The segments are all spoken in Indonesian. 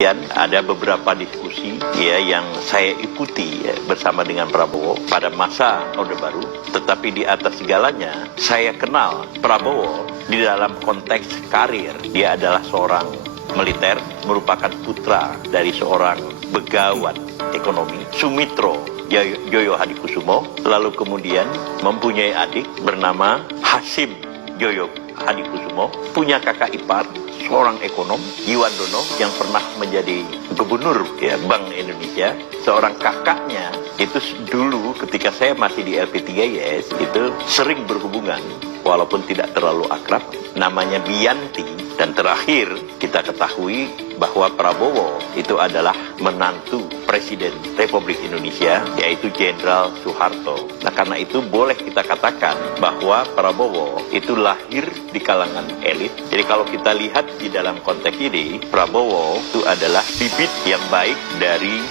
Ada beberapa diskusi ya yang saya ikuti ya, bersama dengan Prabowo pada masa Orde Baru. Tetapi di atas segalanya saya kenal Prabowo di dalam konteks karir. Dia adalah seorang militer, merupakan putra dari seorang begawan ekonomi, Sumitro Joyo Hadikusumo. Lalu kemudian mempunyai adik bernama Hasim Joyo Hadikusumo, punya kakak ipar seorang ekonom, Yuwandono, yang pernah menjadi gubernur ya, Bank Indonesia. Seorang kakaknya itu dulu ketika saya masih di LP3IS itu sering berhubungan walaupun tidak terlalu akrab, namanya Bianti. Dan terakhir kita ketahui bahwa Prabowo itu adalah menantu Presiden Republik Indonesia, yaitu Jenderal Soeharto. Nah, karena itu boleh kita katakan bahwa Prabowo itu lahir di kalangan elit. Jadi kalau kita lihat di dalam konteks ini, Prabowo itu adalah bibit yang baik dari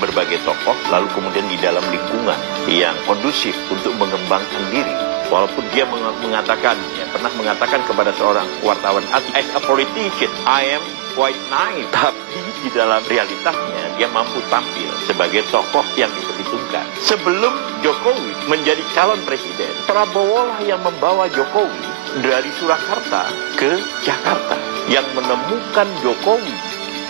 berbagai tokoh, lalu kemudian di dalam lingkungan yang kondusif untuk mengembangkan diri. Walaupun dia mengatakan, pernah mengatakan kepada seorang wartawan, as a politician, I am quite naive. Tapi di dalam realitasnya, dia mampu tampil sebagai tokoh yang diperhitungkan. Sebelum Jokowi menjadi calon presiden, Prabowo lah yang membawa Jokowi dari Surakarta ke Jakarta. Yang menemukan Jokowi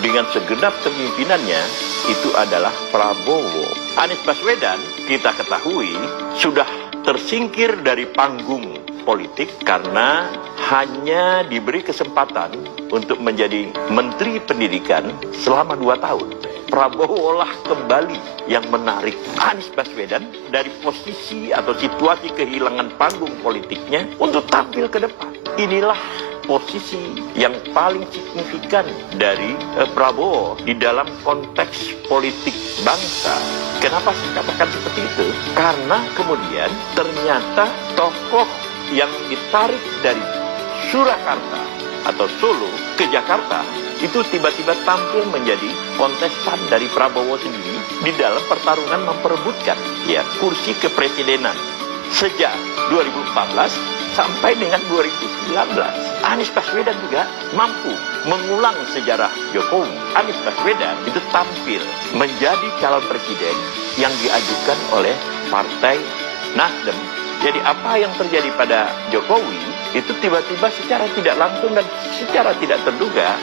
dengan segenap kepemimpinannya, itu adalah Prabowo. Anies Baswedan, kita ketahui, sudah tersingkir dari panggung politik karena hanya diberi kesempatan untuk menjadi Menteri Pendidikan selama 2 tahun. Prabowo lah kembali yang menarik Anies Baswedan dari posisi atau situasi kehilangan panggung politiknya untuk tampil ke depan. Inilah posisi yang paling signifikan dari Prabowo di dalam konteks politik bangsa. Kenapa saya katakan seperti itu? Karena kemudian ternyata tokoh yang ditarik dari Surakarta atau Solo ke Jakarta itu tiba-tiba tampil menjadi kontestan dari Prabowo sendiri di dalam pertarungan memperebutkan kursi kepresidenan sejak 2014 sampai dengan 2019. Anies Baswedan juga mampu mengulang sejarah Jokowi. Anies Baswedan itu tampil menjadi calon presiden yang diajukan oleh Partai Nasdem. Jadi apa yang terjadi pada Jokowi itu tiba-tiba secara tidak langsung dan secara tidak terduga